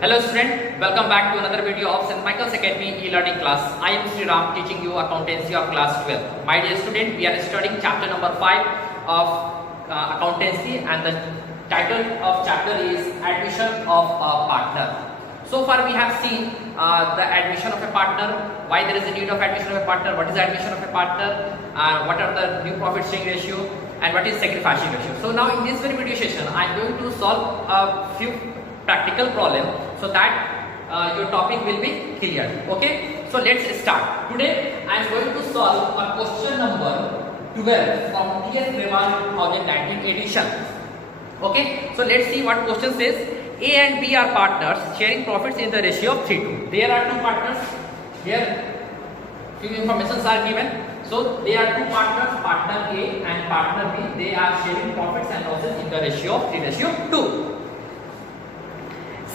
Hello student, welcome back to another video of St. Michael's Academy e-learning class. I am Sri Ram teaching you accountancy of class 12. My dear student, we are studying chapter number 5 of accountancy and the title of chapter is admission of a partner. So far we have seen the admission of a partner, why there is a need of admission of a partner, what is the admission of a partner, what are the new profit sharing ratio and what is sacrificing ratio. So now in this very video session I am going to solve a few practical problem so that your topic will be clear. Okay, so let's start. Today I am going to solve a question number 12 from TS Grewal 2019 edition. Okay, so let's see what question says. A and B are partners sharing profits in the ratio of 3:2. There are two partners. Here few informations are given. So there are two partners, partner A and partner B. They are sharing profits and losses in the ratio of 3:2.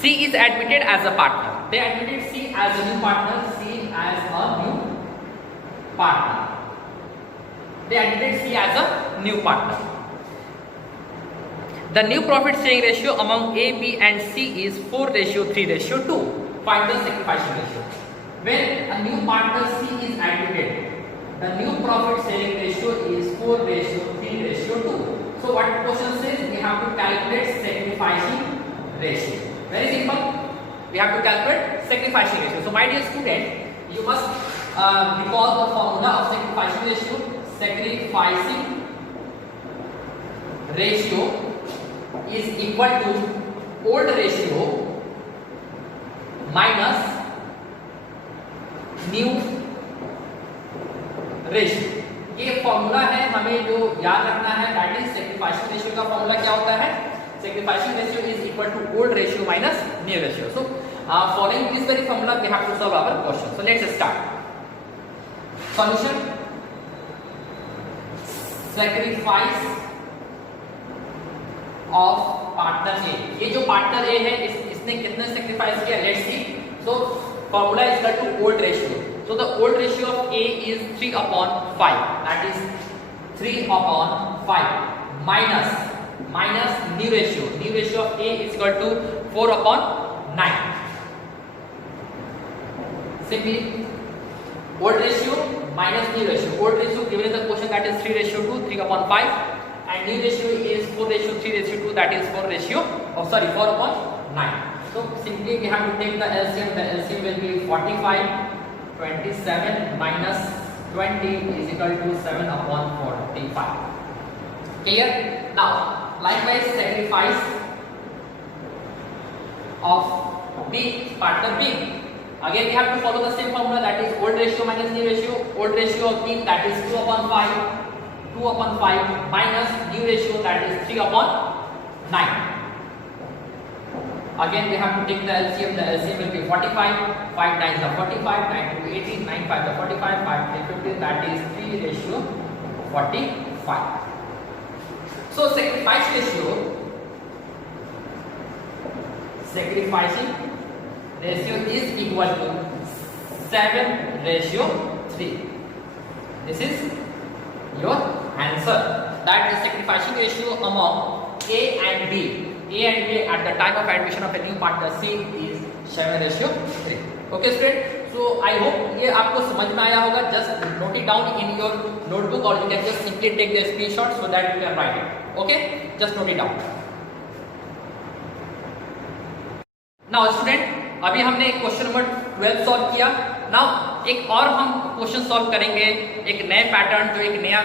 C is admitted as a partner. They admitted C as a new partner. C as a new partner. They admitted C as a new partner. The new profit sharing ratio among A, B and C is 4:3:2. Find the sacrificing ratio. When a new partner C is admitted, the new profit sharing ratio is 4:3:2. So what question says? We have to calculate sacrificing ratio. Very simple. We have to calculate sacrificing ratio. So my dear student, you must recall the formula of sacrificing ratio. Sacrificing ratio is equal to old ratio minus new ratio. ये formula है, हमें जो याद रखना है that is sacrificing ratio का formula क्या होता है? Sacrificing ratio is equal to old ratio minus new ratio. So following this very formula we have to solve our question. So let's start. Solution. Sacrifice of partner A. ये जो partner A है इसने कितने sacrifice किया? Let's see. So formula is equal to old ratio. So the old ratio of A is 3/5. That is 3/5 minus new ratio. New ratio of A is equal to 4/9. Simply old ratio minus new ratio. Old ratio given in the question that is 3:2, 3/5, and new ratio is 4:3:2, that is 4/9. So simply we have to take the LCM. The LCM will be 45. 27 minus 20 is equal to 7/45. Clear? Now likewise sacrifice of B, partner B. Again we have to follow the same formula, that is old ratio minus new ratio. Old ratio of B, that is 2/5 minus new ratio, that is 3/9. Again we have to take the LCM. The LCM will be 45. 5 9s are 45, 9 2 18, 9 5 are 45, 5 3 15, that is 3:45. So sacrificing ratio is equal to 7:3. This is your answer. That is sacrificing ratio among A and B. A and B at the time of admission of a new partner C is 7:3. Okay student, so I hope ये आपको समझ में आया होगा. Just note it down in your notebook or you can just simply take the screenshot so that you can write it. Okay, just note it down. Now student, अभी हमने question number 12 solve किया. Now एक और हम question solve करेंगे, एक नए pattern, जो एक नया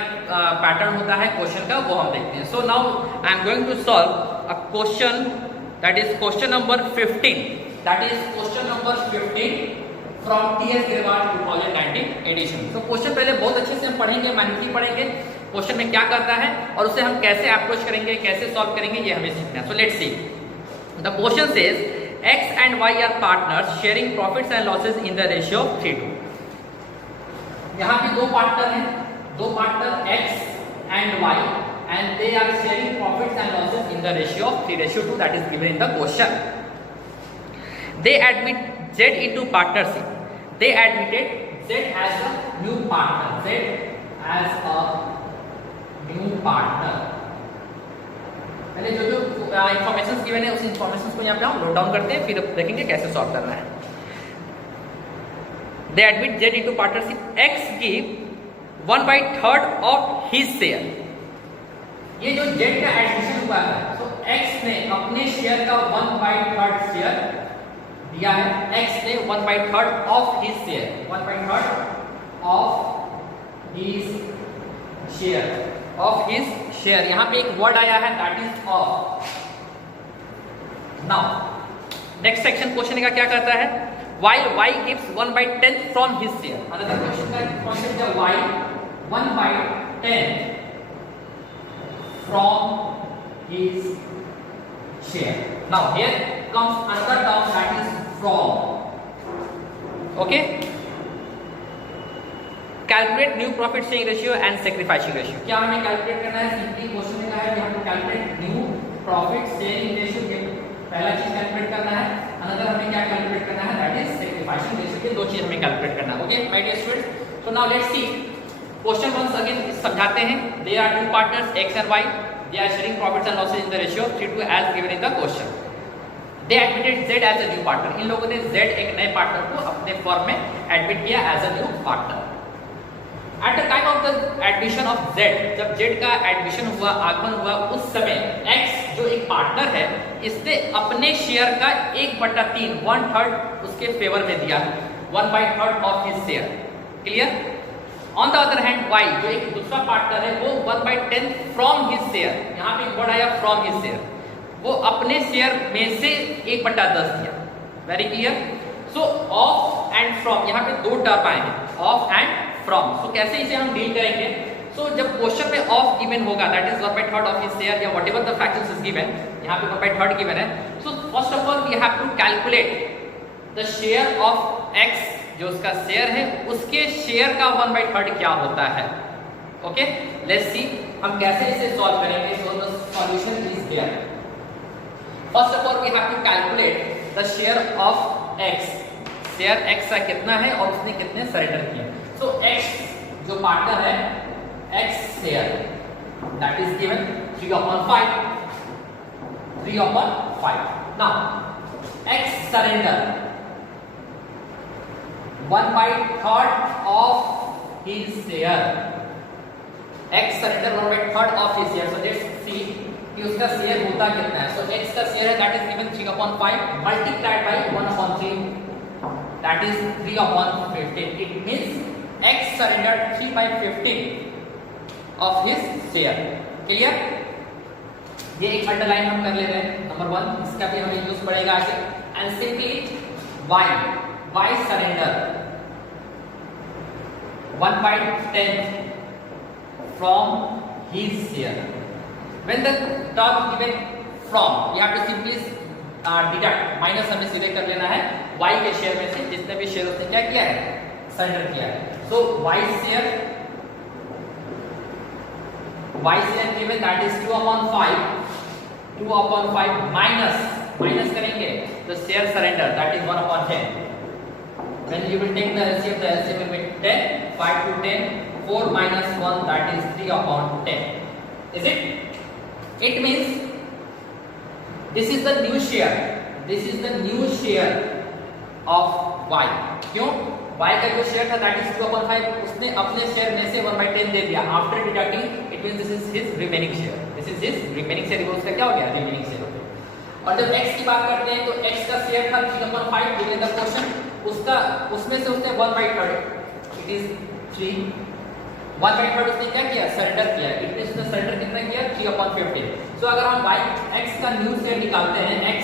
पैटर्न होता है क्वेश्चन का, वो हम देखते हैं. So now I am going to solve a question that is question number 15. That is question number 15 from TS Grewal 2019 edition. तो क्वेश्चन पहले बहुत अच्छे से हम पढ़ेंगे, मैन्युअली पढ़ेंगे क्वेश्चन में क्या करता है और उसे हम कैसे अप्रोच करेंगे, कैसे सॉल्व करेंगे, ये हमें सीखना है. सो let's C. The question says X and Y are partners sharing profits and losses in the ratio of 3:2. यहाँ पे दो पार्टनर हैं, दो partner X and Y, and they are sharing profits and losses in the ratio of 3:2, that is given in the question. They admit Z into partnership. They admitted Z as a new partner. Z as a new partner. पहले जो information given है उस information को यहाँ पे हम note down करते हैं, फिर देखेंगे कैसे सॉल्व करना है। दे admit Z into partnership, x give 1/3 of his share. ये जो जेड का एडमिशन हुआ है, तो एक्स ने अपने शेयर का 1/3 शेयर दिया है। एक्स ने 1/3 of his share, 1/3 of his share, of his share. यहां पे एक वर्ड आया है that is of. Now next section question का क्या कहता है, while y gives 1/10 from his share। Another question का कॉन्सेप्ट है y 1/10 from his share। Now here comes another term that is from। Okay, calculate new profit sharing ratio and sacrificing ratio. क्या हमें calculate करना है, simply question में कहा है कि हमको calculate new profit sharing ratio, ये पहला चीज कैलकुलेट करना है। अनदर हमें क्या कैलकुलेट करना है, दैट इज सैक्रिफाइसिंग रेशियो। ये दो चीज हमें कैलकुलेट करना है। Okay my dear students, so now let's see question once again समझाते हैं। They are two partners X and Y, they are sharing profits and losses in the ratio 3:2 as given in the question. They admitted Z as a new partner. इन लोगों ने Z एक नए partner को अपने firm में admit किया as a new partner. At the time of the admission of Z, जब जेड का एडमिशन हुआ, आगमन हुआ, उस समय एक्स जो एक पार्टनर है, इसने अपने शेयर का 1/3 1/3 उसके फेवर में दिया, 1/3 of his share. Clear. On the other hand Y जो एक दूसरा पार्टनर है, वो 1/10 फ्रॉम हिज शेयर, यहाँ पे वर्ड आया फ्रॉम हिज शेयर, वो अपने शेयर में से 1/10 दिया। Very clear. So of and from, यहाँ पे दो टर्म आए हैं, ऑफ एंड फ्रॉम। सो कैसे इसे हम डील करेंगे, सो जब क्वेश्चन में ऑफ गिवन होगा, that is 1/3 of his share या whatever the fractions is given, यहाँ पे 1/3 गिवन है। So first of all we have to calculate the share of X, जो उसका शेयर है, उसके शेयर का 1/3 क्या होता है। ओके लेट्स सी हम कैसे इसे सॉल्व करेंगे। So the solution is there. First of all we have to calculate the share of X. Share X का कितना है और उसने कितने सरेंडर किए। सो एक्स जो पार्टनर है, X share that is given 3/5, 3/5। Now X surrender 1/3 of his share, X surrender 1/3 of his share. So let's see कि उसका शेयर होता कितना है। सो एक्स का शेयर है that is given 3/5 multiplied by 1/3, that is 3/15। It means x surrendered 3/15 of his share। Clear. ये एक underline हम कर ले रहे हैं नंबर 1, इसका भी हमें यूज पड़ेगा आगे। And simply y surrender 1/10 from his share। when the term given from, you have to simply deduct, minus हमें सीधे कर लेना है y के शेयर में से जितने भी शेयर उसने क्या किया है, सरेंडर किया है। सो y share given that is 2/5, 2/5 minus करेंगे तो share surrender that is 1/10। when you will take the LCM will be 10, 5 to 10, 4 minus 1 that is 3/10, is it? It means this is the new share of y। क्यों? y का जो share था that is 2/5, उसने अपने share में से 1/10 दे दिया after deducting. It means this is his remaining share, this is his remaining share, उसका क्या हो गया, रिमेनिंग शेयर। और जब x की बात करते हैं तो x का शेयर था 3/5 गिवन द क्वेश्चन, उसमें से उसने 1/3 इट इज 3, 1/3 उसने क्या किया, सरेंडर किया। इट मींस उसने सरेंडर कितना किया, 3/15। सो अगर हम y x का न्यू शेयर निकालते हैं, x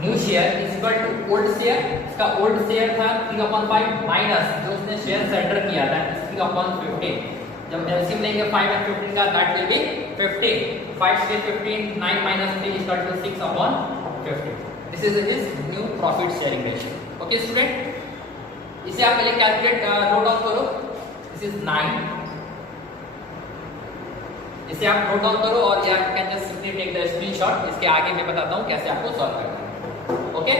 new share is equal to old share, इसका ओल्ड शेयर था 3/5 माइनस जो उसने शेयर सरेंडर किया दैट इज 3/15। जब एलसीएम लेंगे 5 और 15 का दैट विल बी 15, 5 से 15, 9 minus 3 is equal to 6/15। This is his new profit sharing ratio. Okay student, इसे आप पहले कैलकुलेट नोट डाउन करो। दिस इज 9, इसे आप नोट डाउन करो और you can just simply take the screenshot. इसके आगे मैं बताता हूं कैसे आपको सॉल्व करना है। ओके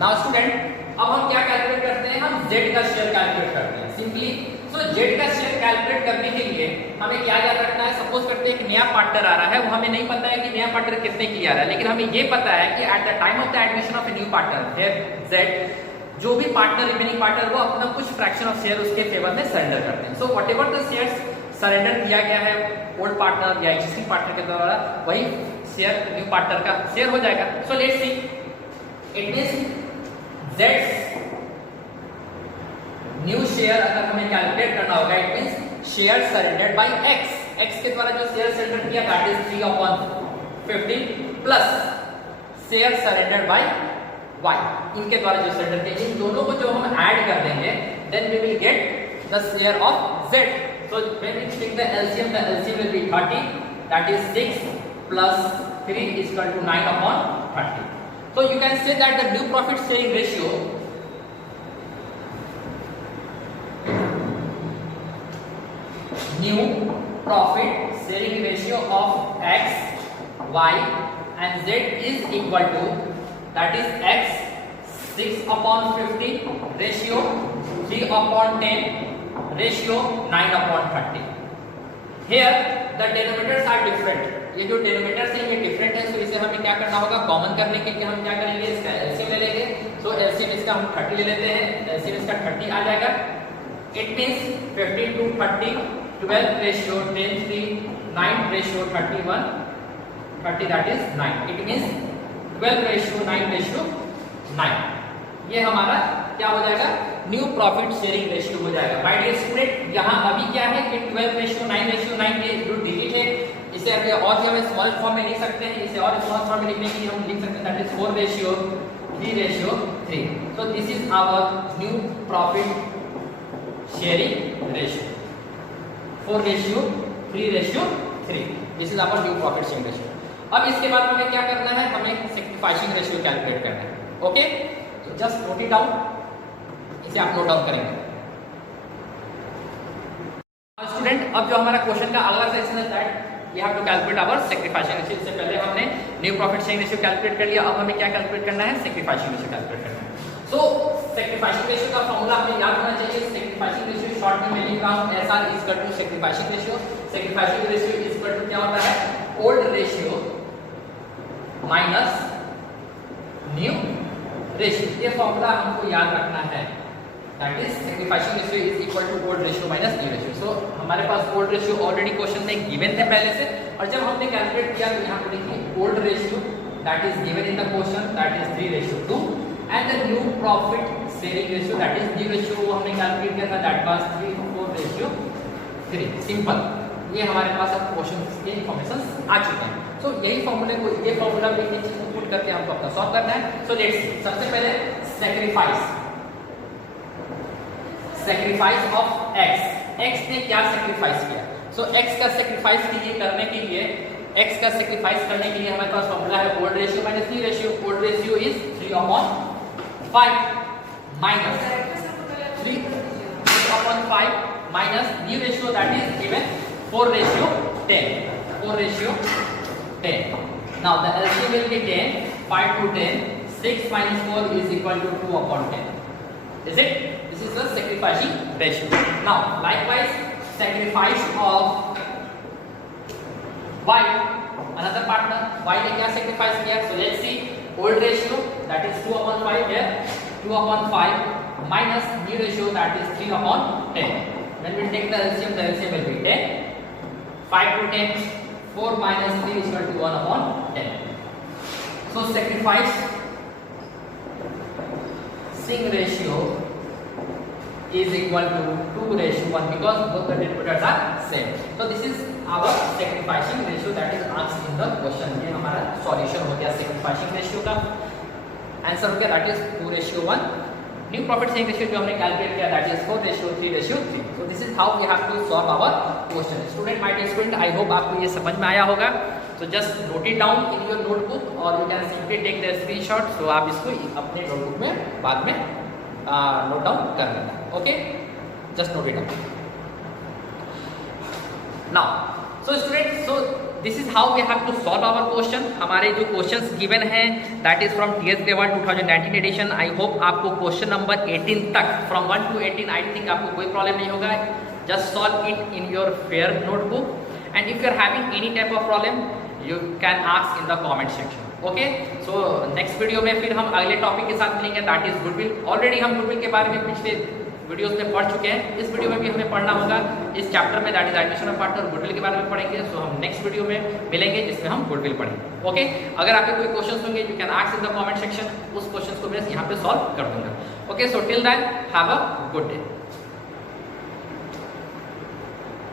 नाउ स्टूडेंट, अब हम क्या कैलकुलेट करते हैं, हम z का शेयर कैलकुलेट करते हैं सिंपली। सो जेड का शेयर कैलकुलेट करने के लिए हमें क्या याद रखना है, सपोज करते हैं एक नया पार्टनर आ रहा है, वो हमें नहीं पता है कि नया पार्टनर कितने की आ रहा है, लेकिन हमें ये पता है कि eight the time of the admission of a new partner Z, जो भी पार्टनर रिमेनिंग पार्टनर वो अपना कुछ फ्रैक्शन ऑफ शेयर उसके फेवर में सरेंडर करते हैं। So what ever the shares surrender किया गया है ओल्ड पार्टनर या एग्जिस्टिंग पार्टनर के द्वारा, वही शेयर न्यू पार्टनर का शेयर हो जाएगा। सो let's C, it means Jades new share अगर हमें कैलकुलेट करना होगा, it means share surrendered by X, X के द्वारा जो शेयर सरेंडर किया that is 3/15 plus share surrendered by Y, इनके द्वारा जो सरेंडर किया, इन दोनों को जो हम ऐड कर देंगे then we will get the share of Z. So when we take the LCM will be 30, that is 6 plus 3 is equal to 9/30. So you can say that the new profit sharing ratio of x, y and z is equal to, that is x 6/50 ratio 3/10 ratio 9/30. Here the denominators are different. ये जो denominators है ये different है, so इसे हमें क्या करना होगा, कॉमन करने के लिए हम क्या करेंगे, इसका LCM ले लेंगे। So LCM इसका हम 30 ले लेते हैं, LCM इसका 30 आ जाएगा। It means 15 to 30, 12 ratio 10, 3, 9 ratio 31, 30 that is 9. It means 12 ratio 9 ratio 9. ये हमारा क्या हो जाएगा, न्यू प्रॉफिट शेयरिंग रेशियो हो जाएगा। माय डियर स्टूडेंट, यहाँ अभी क्या है कि 12 रेशियो 9 रेशियो 9 के जो डिजिट है, इसे अभी और भी हमें स्मॉल फॉर्म में लिख सकते हैं, इसे और स्मॉल फॉर्म में लिखने के लिए हम लिख सकते हैं that is 4 ratio 3 ratio 3। So this is our new profit sharing ratio, 4 ratio 3 ratio 3, this is our new profit sharing ratio. अब इसके बाद हमें क्या करना है, हमें सैक्रिफाइसिंग रेशियो कैलकुलेट करना है। ओके, तो जस्ट नोट इट डाउन, इसे आप नोट डाउन करेंगे। स्टूडेंट, अब जो हमारा क्वेश्चन का अगला सेक्शन है that we have to calculate our sacrificing ratio. इससे पहले हमने new profit sharing ratio calculate कर लिया, अब हमें क्या कैलकुलेट करना है, सैक्रिफाइसिंग रेशियो कैलकुलेट करना है। सो सैक्रिफाइसिंग रेशियो का फॉर्मूला हमें याद होना चाहिए। सैक्रिफाइसिंग रेशियो शॉर्ट में मैं लिख रहा हूं SR is equal to sacrificing ratio. Sacrificing ratio is equal to क्या होता है, old ratio minus new ratio. ये फॉर्मूला हमको याद रखना है, that is sacrificing ratio is equal to old ratio minus new ratio. So हमारे पास ओल्ड रेशियो ऑलरेडी क्वेश्चन में गिवन थे पहले से, और जब हमने कैलकुलेट किया तो यहाँ पर देखिए old ratio that is given in the question that is 3 ratio 2 and the new profit sharing ratio that is new ratio, वो हमने कैलकुलेट किया था दैट वाज 3/4 रेशियो 3। सिंपल, ये हमारे पास अब क्वेश्चन के इंफॉर्मेशंस आ चुके हैं। सो यही फॉर्मूले को, ये फॉर्मूला में ये चीज को पुट करके हमको अपना सॉल्व करना है। सो लेट्स सी, सबसे पहले सैक्रिफाइस ऑफ एक्स, एक्स ने क्या सैक्रिफाइस किया। सो एक्स का सैक्रिफाइस करने के लिए एक्स का सैक्रिफाइस करने के लिए हमारे पास फॉर्मूला है old ratio minus new ratio. Old ratio is 3/5 minus 3/5 minus new ratio that is given 4 ratio 10, 4 ratio 10. Now the LCM will be 10, 5 to 10, 6 minus 4 is equal to 2/10. Is it? This is the sacrificing ratio. Now likewise sacrifice of y, another partner, y ने क्या sacrifice किया? So let's see, old ratio that is 2/5 here, 2/5 minus new ratio that is 3/10. When we take the LCM will be 10, 5 to 10, 4 minus 3 is equal to 1/10. So sacrificing ratio is equal to 2/1 because both the denominators are same. So this is our sacrificing ratio that is asked in the question. ये हमारा solution हो गया sacrificing ratio का, answer हो गया that is 2/1. New profit sharing ratio जो हमने calculate किया that is 4/3/3. So this is how we have to solve our question. Student, my dear student, I hope आपको ये समझ में आया होगा. So just note it down in your notebook और you can simply take the screenshot. So आप इसको अपने नोटबुक में बाद में नोट डाउन कर लेना. Okay, just note it down now. So student, so this is how we have to solve our question. हमारे जो क्वेश्चंस गिवन हैं that is from TS Grewal 1 2019 edition. I hope आपको क्वेश्चन नंबर 18 तक, from 1 to 18 I think आपको कोई problem नहीं होगा. just solve it in your fair notebook, and if you are having any type of problem you can ask in the comment section. Okay, so next video में फिर हम अगले topic के साथ मिलेंगे, दैट इज गुडविल। ऑलरेडी हम goodwill के बारे में पिछले वीडियोस में पढ़ चुके हैं, इस वीडियो में भी हमें पढ़ना होगा इस चैप्टर में, that is admission of partner, goodwill के बारे में पढ़ेंगे। सो हम नेक्स्ट वीडियो में मिलेंगे जिसमें हम गुडविल पढ़ेंगे। ओके, अगर आपके कोई क्वेश्चंस होंगे you can ask in the comment section, उस क्वेश्चंस को मैं यहाँ पे सॉल्व कर दूंगा। Okay, so till then have a good day.